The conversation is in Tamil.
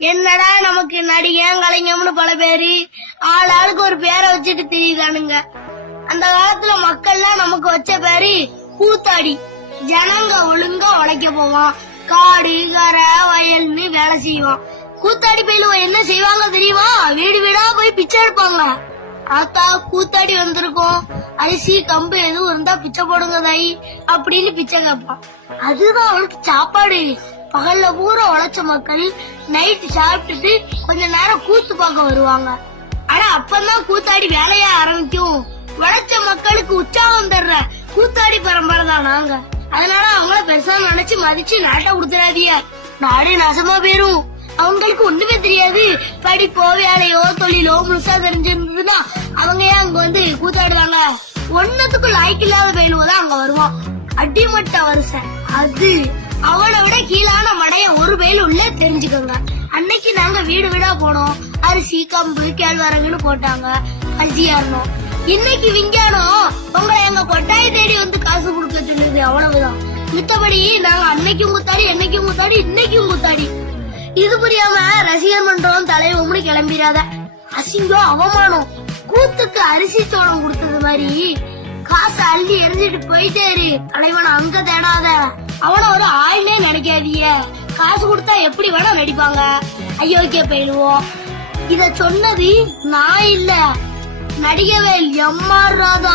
என்னடா நமக்கு நடிகன் கலைஞம்னு பல பேரு ஆளுக்கு ஒரு பேரை வச்சுட்டு திரியுதானுங்க. அந்த காலத்துல மக்கள்லாம் நமக்கு வச்ச பேரு கூத்தாடி. ஜனங்க ஒழுங்கா உழைக்க போவான், காடு கரை வயல்னு வேலை செய்வான். கூத்தாடி பயிலுவ என்ன செய்வாங்க தெரியுமா? வீடு வீடா போய் பிச்சை எடுப்பாங்க. ஆத்தா கூத்தாடி வந்திருக்கோம், அரிசி கம்பு எதுவும் இருந்தா பிச்சை போடுங்க தாயி அப்படின்னு பிச்சை கேட்பான். அதுதான் அவனுக்கு சாப்பாடு. பகல்ல பூரா உழைச்ச மக்கள் நைட்டு சாப்பிட்டுட்டு கொஞ்ச நேரம் கூத்து பார்க்க வருவாங்க. ஆனா அப்பதான் கூத்தாடி வேலையா ஆரம்பிக்கும். உழைச்ச மக்களுக்கு உற்சாகம் தர்ற கூத்தாடி பரம்பரை தான் நாங்க. அதனால அவங்கள பெருசா நினைச்சு மதிச்சு நாட்டை கொடுத்துடாதீங்க, நாடு நாசமா போயிரும். அவங்களுக்கு ஒண்ணுமே தெரியாது. படிப்போ வேலையோ தொழிலோ முழுசா தெரிஞ்சிருந்ததுன்னா அவங்க ஏன் அங்க வந்து கூத்தாடுவாங்க? ஒன்னத்துக்கு லாய்க்கு இல்லாத பயிலுவதான் அங்க வருவான். அடிமட்ட வருஷம் அது அவனை விட கீழான மடைய ஒரு பயில உள்ள தெரிஞ்சுக்கோங்க. அன்னைக்கு நாங்க வீடு வீடா போனோம், அரிசி கம்பு கேழ்வரகுன்னு போட்டாங்க, பசியா இருந்தோம். இன்னைக்கு விஞ்ஞானம் உங்களை எங்க கொட்டாய் தேடி வந்து காசு கொடுக்க சொல்லுது, அவ்வளவுதான். மித்தபடி நாங்க அன்னைக்கும் கூத்தாடி, என்னைக்கும் கூத்தாடி, இன்னைக்கும் கூத்தாடி. இது புரியாம ரசிகர் மன்றம் தலைவம்னு கிளம்பிடாத. அசிங்கம் அவமானம். கூத்துக்கு அரிசி சோளம் கொடுத்தது மாதிரி காசு அள்ளி எரிஞ்சிட்டு போயிட்டே இரு. தலைவன் அங்க தேடாத, அவன ஒரு ஆள்னே நினைக்காதீங்க. காசு கொடுத்தா எப்படி வேணா நடிப்பாங்க, ஐயோக்கிய போயிடுவோம். இத சொன்னது நான் இல்ல, நடிகவேல் எம்ஆர் ராதா.